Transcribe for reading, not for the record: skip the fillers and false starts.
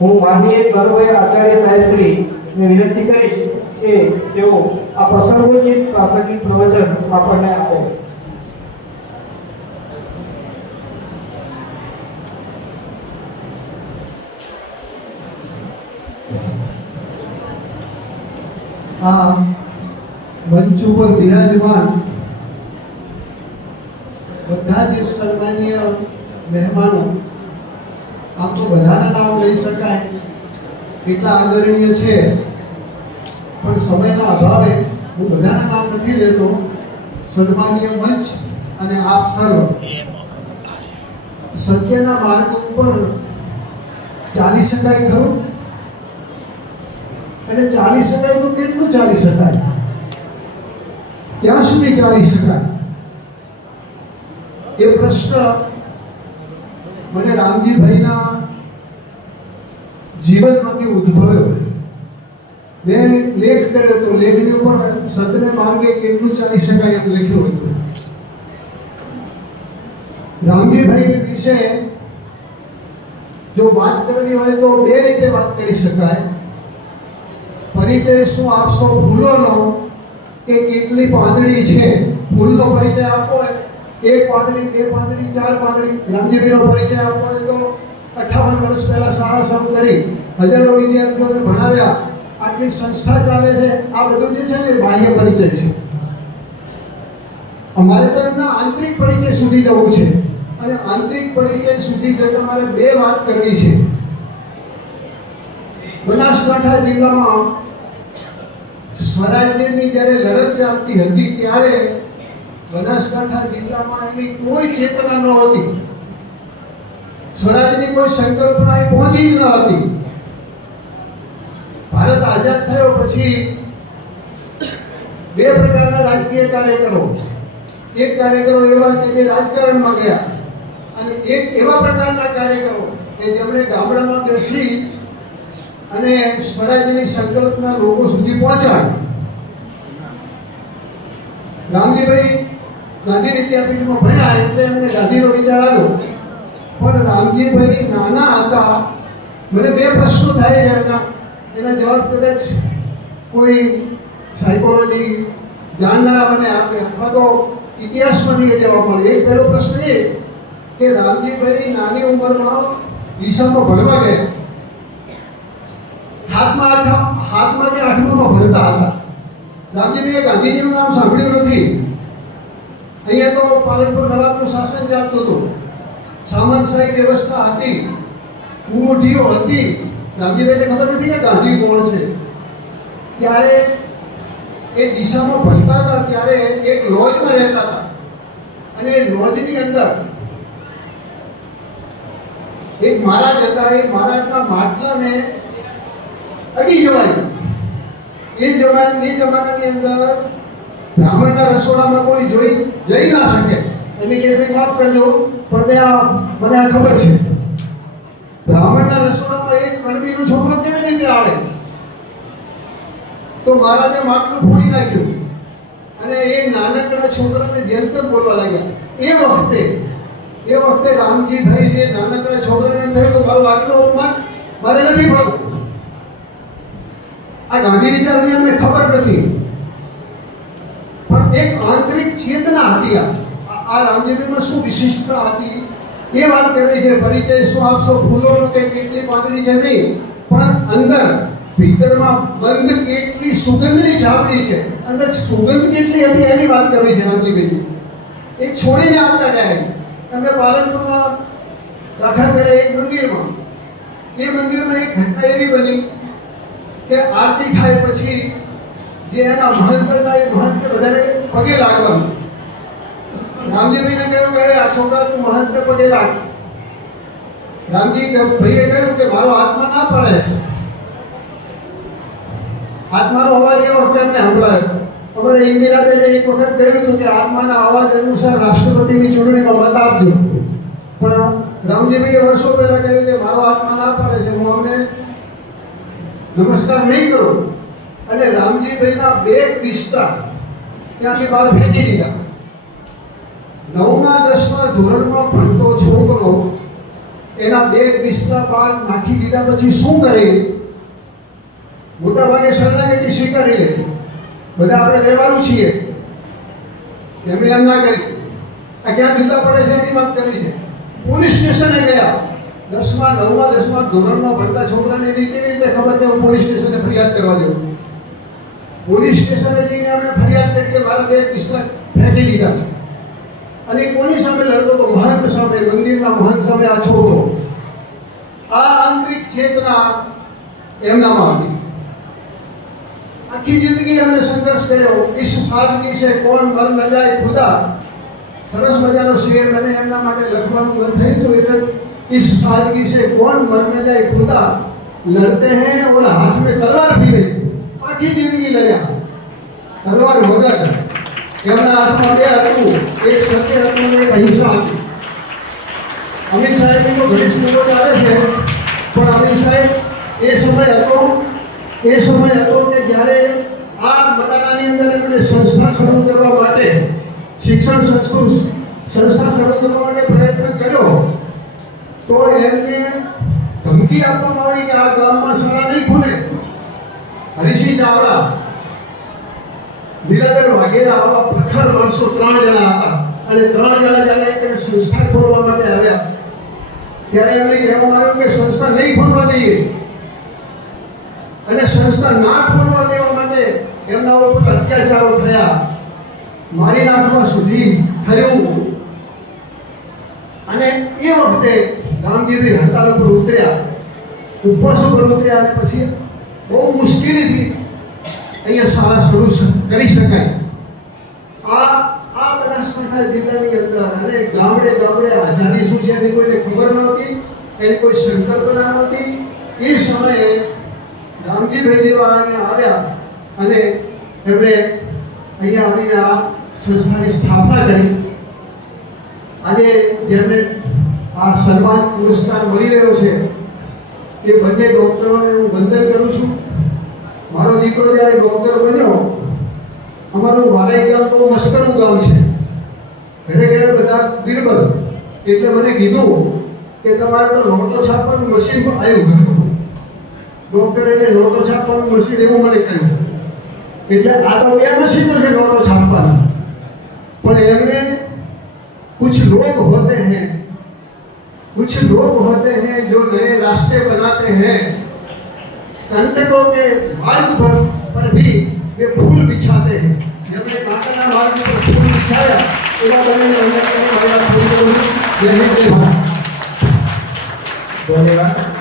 હું માનનીય ગણભાઈ આચાર્ય સાહેબ શ્રીને વિનંતી કરીશ કે તેઓ આ પ્રસંગોચિત પ્રાસંગિક પ્રવચન આપણને આપે. આ મંચ ઉપર બિરાજમાન બધા જ સન્માનીય મહેમાનો, આમ તો બધાના નામ લઈ શકાય એટલા આદરણીય છે, પણ સમયના અભાવે હું બધાના નામ નથી લેતો. સન્માનીય મંચ અને આપ સર્વ સત્યના માર્ગ ઉપર ચાલી શકાય ખરું? અને ચાલી શકાય તો કેટલું ચાલી શકાય? ક્યાં સુધી ચાલી શકાય? એ પ્રશ્ન મને રામજીભાઈના જીવનમાંથી ઉદ્ભવ્યો. મેં લેખ કર્યો તો લેખની ઉપર સતને માર્ગે કેટલું ચાલી શકાય એમ લખ્યું હતું. રામજીભાઈ વિશે જો વાત કરવી હોય તો બે રીતે વાત કરી શકાય. પરિચય શું આપશો ફૂલોનો કે કેટલી પાંદડી છે? ફૂલનો પરિચય આપવો હોય 1 પાંદડી, 2 પાંદડી, 4 પાંદડી. રામજીભાઈનો પરિચય આપવો હોય તો 58 વર્ષ પહેલા શાળા શરૂ કરી, હજારો વિદ્યાર્થીઓને ભણાવ્યા, આટલી સંસ્થા ચાલે છે. આ બધું જે છે ને એ બાહ્ય પરિચય છે. અમારે તો એમના આંતરિક પરિચય સુધી જવું છે, અને આંતરિક પરિચય સુધી જતા તમારે બે વાત કરવી છે. બનાસકાંઠા જિલ્લામાં સ્વરાજ્યની જ્યારે લડત ચાલતી હતી ત્યારે બનાસકાંઠા જિલ્લામાં એની કોઈ ચેતના ન હતી. સ્વરાજની કોઈ સંકલ્પના પહોંચી જ ન હતી. ભારત આઝાદ થયો પછી બે પ્રકારના રાજકીય કાર્યકરો, એક કાર્યકરો એવા કે જે રાજકારણમાં ગયા, અને એક એવા પ્રકારના કાર્યકરો કે જેમણે ગામડામાં બેસી અને સ્વરાજની સંકલ્પના લોકો સુધી પહોંચાડી. રામજીભાઈ ગાંધી વિદ્યાપીઠમાં ભણ્યા એટલે એમને ગાંધીનો વિચાર આવ્યો. પણ રામજીભાઈ નાના હતા. મને બે પ્રશ્નો થાય છે એના જવાબ કદાચ કોઈ સાયકોલોજી જાણનારા મને આપે અથવા તો ઇતિહાસમાંથી જવાબ મળે. એક પહેલો પ્રશ્ન એ કે રામજીભાઈ નાની ઉંમરમાં ડીસામાં ભણવા ગયા. હાથમાં કે આઠમામાં ભણતા હતા. રામજીભાઈએ ગાંધીજીનું નામ સાંભળ્યું નથી. અહીંયા તો પાલનપુર નવાબનું શાસન ચાલતું હતું, સામંતશાહી વ્યવસ્થા હતી, ઉમટીઓ હતી. રામજીભાઈને ખબર નથી કે ગાંધી કોણ છે. ત્યારે એ ડીસામાં ભણતા હતા ત્યારે એક લોજમાં રહેતા હતા, અને એ લોજની અંદર એક મહારાજ હતા. એ મહારાજના માટલાને અડી જવાય. એ જમાનાની અંદર બ્રાહ્મણના રસોડામાં કોઈ જઈ ના શકે. એની કે ભાઈ માફ કરજો પણ મને આ ખબર છે, બ્રાહ્મણના રસોડામાં એક કણબીનો છોકરો કેવી રીતે આવે? તો મહારાજે માટલું ફોડી નાખ્યું અને એ નાનકડા છોકરાને જેમ તેમ બોલવા લાગ્યા. એ વખતે રામજીભાઈ જે નાનકડા છોકરાને એમ થયું કે મારું આટલું અપમાન મારે નથી ભણવું. આ ગાંધી વિચારની અમને ખબર નથી, પણ એક આંતરિક ચેતના હતી. આ રામજીભાઈમાં શું વિશિષ્ટતા હતી એ વાત કરવી છે. પરિચય શું આપશો ફૂલોનો કે કેટલી પાંદડી છે નહીં, પણ અંદર ભીતરમાં બંધ કેટલી સુગંધની છાપડી છે, અંદર સુગંધ કેટલી હતી એની વાત કરવી છે. રામજીભાઈ એક છોડીને આવતા જાય અને પાલનપુરમાં દાખલ કર્યા એક મંદિરમાં. એ મંદિરમાં એક ઘટના એવી બની કે આરતી થાય પછી જે એના મહંત હતા એ મહંત બધાને પગે લાગવાનું. રામજીભાઈને કહ્યું કે આ છોકરા તું મહંતને પગે લાગ. રામજી ભાઈએ કહ્યું કે મારો આત્મા ના પડે. આત્માનો અવાજ એ વખતે એમને સંભળાયો. અમારે ઇન્દિરાબેને એક વખત કહ્યું હતું કે આત્માના અવાજ અનુસાર રાષ્ટ્રપતિની ચૂંટણીમાં મત આપજો, પણ રામજીભાઈએ વર્ષો પહેલા કહ્યું કે મારો આત્મા ના પડે છે, હું અમને નમસ્કાર નહીં કરું. અને રામજીભાઈના બે પિસ્તા ત્યાંથી બહાર ફેંકી દીધા. 9મા 10મા ધોરણમાં ભણતો છોકરો એના બે બિસ્તરા બહાર નાખી દીધા પછી શું કરે? મોટા ભાગે શરણાગતિ સ્વીકારી લે. બધા આપણે વ્યવહારુ છીએ. એમણે એમ ના કરી. આ ક્યાં જુદા પડે છે એની વાત કરી છે. પોલીસ સ્ટેશને ગયા. 10મા 9મા 10મા ધોરણમાં ભણતા છોકરાને એવી કેવી રીતે ખબર કે હું પોલીસ સ્ટેશને ફરિયાદ કરવા જાઉં? પોલીસ સ્ટેશને જઈને આપણે ફરિયાદ કરી કે મારા બે બિસ્તરા ફેંકી દીધા છે. અને કોની સામે લડતો તો? મહંત સામે, મંદિરના મહંત સામે આ છોકરો. આ આંતરિક ચેતના એમનામાં હતી. આખી જિંદગી એમણે સંઘર્ષ કર્યો. ઇસ સાદગી સે કોણ મર ન જાય ખુદા. સરસ મજાનો શેર મને એમના માટે લખવાનું મન થયું તો એટલે इस सादगी से कौन मर न जाए खुदा लड़ते हैं और हाथ में तलवार भी नहीं. आखी जिंदगी लड़્યા તલવાર વગર. એમના હાથમાં બે હતું, એક સત્ય હતું અને એક અહિંસા હતી. અમિત સાહેબની તો ઘણી સ્કૂલો ચાલે છે, પણ અમિત સાહેબ એ સમય હતો કે જ્યારે આ મટાડાની અંદર એમણે સંસ્થા શરૂ કરવા માટે, શિક્ષણ સંસ્થા શરૂ કરવા માટે પ્રયત્ન કર્યો. તો એમને ધમકી આપવામાં આવી કે આ ગામમાં શાળા નહીં ખુલે. હરીસિંહ ચાવડા, લીલાધર વાઘેલા આવા પ્રખર માણસો 3 જણા હતા. અને 3 જણા જ્યારે એક સંસ્થા ખોલવા માટે આવ્યા ત્યારે એમને કહેવામાં આવ્યું કે સંસ્થા નહીં ખોલવા દઈએ. અને સંસ્થા ના ખોલવા દેવા માટે એમના ઉપર અત્યાચારો થયા, મારી નાખવા સુધી થયું. અને એ વખતે રામજીભાઈ હડતાલ ઉપર ઉતર્યા, ઉપવાસ ઉપર ઉતર્યા. અને પછી બહુ મુશ્કેલીથી અહીંયા શાળા શરૂ કરી શકાય. આ બનાસકાંઠા જિલ્લાની અંદર અને ગામડે ગામડે આઝાદી શું છે એની કોઈને ખબર નહોતી, એની કોઈ સંકલ્પના નહોતી. એ સમયે રામજીભાઈ જેવા અહીંયા આવ્યા અને એમણે અહીંયા આવીને આ સંસ્થાની સ્થાપના કરી. આજે જેમને આ સન્માન પુરસ્કાર મળી રહ્યો છે એ બંને ડૉક્ટરોને હું વંદન કરું છું. મારો દીકરો જ્યારે ડૉક્ટર બન્યો, અમારું વારાઈ ગામ બહુ મસ્કરું ગામ છે, ઘરે ઘરે બધા બિરબલ. એટલે મને કીધું કે તમારે તો લોટો છાપવાનું મશીન આવ્યું ઘરનું. ડૉક્ટર એટલે લોટો છાપવાનું મશીન એવું મને કહ્યું. એટલે આ તો બે મશીનો છે લોટો છાપવાના. પણ એમને कुछ लोग होते हैं जो नए रास्ते बनाते हैं. कंटकों के मार्ग पर भी वे फूल बिछाते हैं. जैसे कांटना मार्ग पर फूल बिछाया एवं बने धन्यवाद. धन्यवाद.